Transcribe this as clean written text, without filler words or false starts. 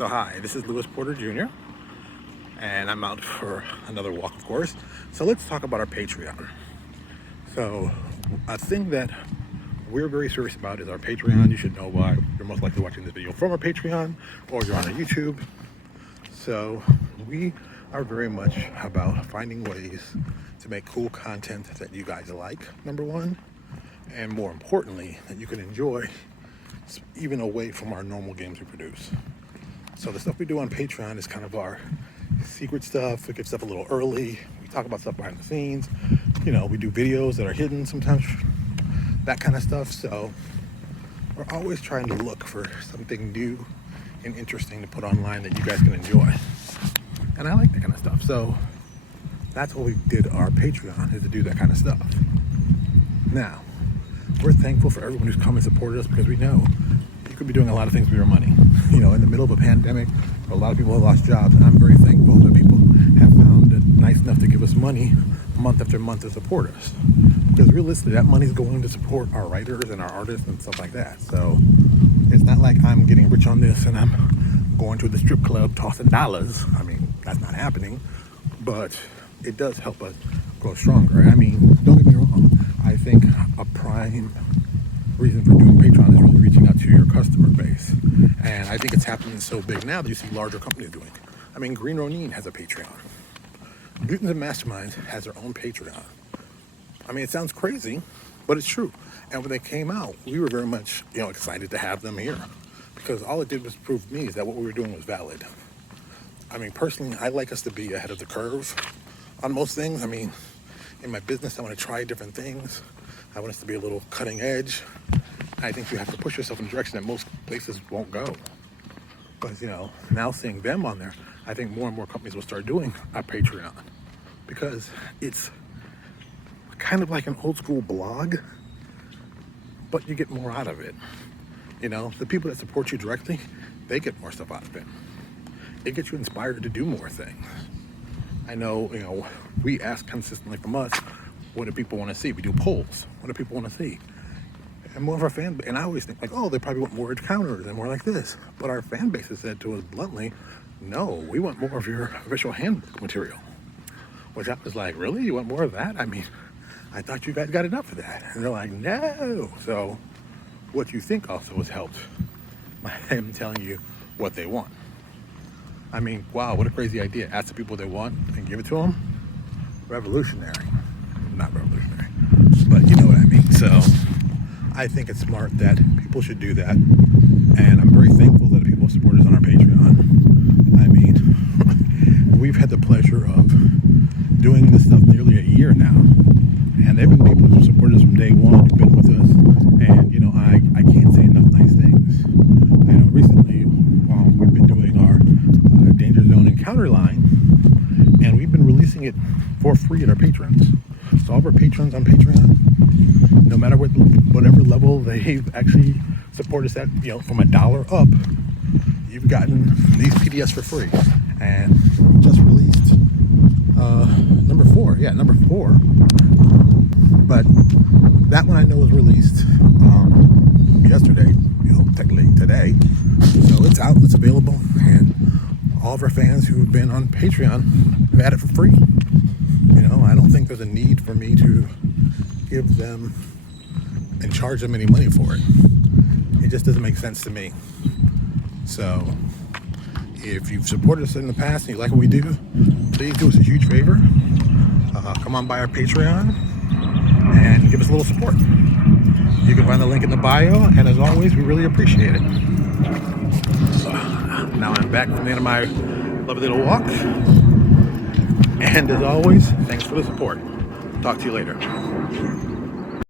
So hi, this is Lewis Porter Jr. and I'm out for another walk, of course. So let's talk about our Patreon. So a thing that we're very serious about is our Patreon. You should know why. You're most likely watching this video from our Patreon or you're on our YouTube. So we are very much about finding ways to make cool content that you guys like, number one, and more importantly, that you can enjoy even away from our normal games we produce. So the stuff we do on Patreon is kind of our secret stuff. We get stuff a little early. We talk about stuff behind the scenes. You know, we do videos that are hidden sometimes, that kind of stuff. So we're always trying to look for something new and interesting to put online that you guys can enjoy. And I like that kind of stuff. So that's what we did our Patreon, is to do that kind of stuff. Now, we're thankful for everyone who's come and supported us, because we know you could be doing a lot of things with your money. You know, in the middle of a pandemic, a lot of people have lost jobs, and I'm very thankful that people have found it nice enough to give us money month after month to support us. Because realistically, that money is going to support our writers and our artists and stuff like that. So it's not like I'm getting rich on this and I'm going to the strip club tossing dollars. I mean, that's not happening, but it does help us grow stronger. I mean, don't get me wrong. I think a prime reason for doing Patreon is really reaching out to your customer base. And I think it's happening so big now that you see larger companies doing it. I mean, Green Ronin has a Patreon. Mutants and Masterminds has their own Patreon. I mean, it sounds crazy, but it's true. And when they came out, we were very much, excited to have them here, because all it did was prove to me is that what we were doing was valid. I mean, personally, I like us to be ahead of the curve on most things. I mean, in my business, I want to try different things. I want us to be a little cutting edge. I think you have to push yourself in a direction that most places won't go. But, now seeing them on there, I think more and more companies will start doing a Patreon, because it's kind of like an old school blog, but you get more out of it. The people that support you directly, they get more stuff out of it. It gets you inspired to do more things. I know, we ask consistently from us, what do people want to see? We do polls. What do people want to see? And more of our fan base, and I always think like, oh, they probably want more encounters and more like this. But our fan base has said to us bluntly, no, we want more of your official handbook material. Which I was like, really? You want more of that? I mean, I thought you guys got enough of that. And they're like, no. So what you think also has helped by them telling you what they want. I mean, wow, what a crazy idea. Ask the people they want and give it to them. Revolutionary. Not revolutionary, but you know what I mean. So I think it's smart that people should do that. And I'm very thankful that people support us on our Patreon. I mean, we've had the pleasure of doing this stuff nearly a year now. And they've been people who support us from day one, who've been with us. And, I can't say enough nice things. I know recently we've been doing our Danger Zone Encounter line, and we've been releasing it for free at our patrons. So all of our patrons on Patreon, no matter whatever level they've actually supported us at, from $1 up, you've gotten these PDFs for free. And we just released number 4. Yeah, number 4. But that one I know was released yesterday, technically today. So it's out, it's available, and all of our fans who've been on Patreon have had it for free. I don't think there's a need for me to give them and charge them any money for it. It just doesn't make sense to me. So if you've supported us in the past and you like what we do, please do us a huge favor. Come on by our Patreon and give us a little support. You can find the link in the bio, and as always, we really appreciate it. Now I'm back from the end of my lovely little walk. And as always, thanks for the support. Talk to you later.